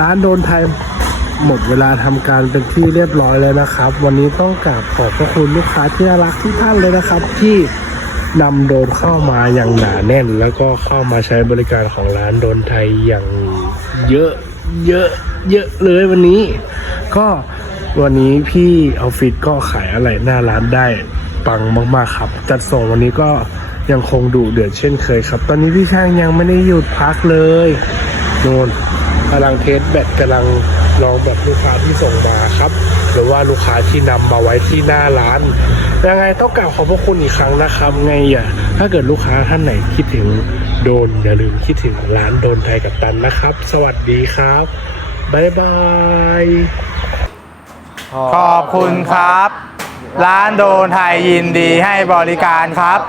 ร้านโดนไทยหมดเวลาทำการเป็นที่เรียบร้อยแล้วนะครับ วันนี้ต้องกราบขอบพระคุณลูกค้าที่น่ารักทุกท่านเลยนะครับ ที่นำโดนเข้ามาอย่างหนาแน่น แล้วก็เข้ามาใช้บริการของร้านโดนไทยอย่างเยอะเยอะเยอะเลยวันนี้ ก็วันนี้พี่ออฟฟิศก็ขายอะไรหน้าร้านได้ปังมากๆครับ จัดส่งวันนี้ก็ยังคงดุเดือดเช่นเคยครับ ตอนนี้พี่ช่างยังไม่ได้หยุดพักเลยโน่น กำลังเทสแบตกำลังลองแบบลูกค้าที่ส่งมาครับ หรือว่าลูกค้าที่นำมาไว้ที่หน้าร้านยังไงต้องกล่าวขอบพระคุณอีกครั้งนะครับ ไงอะถ้าเกิดลูกค้าท่านไหนคิดถึงโดน อย่าลืมคิดถึงร้านโดนไทยกับตันนะครับ สวัสดีครับบ๊ายบายขอบคุณครับ ร้านโดนไทยยินดีให้บริการครับ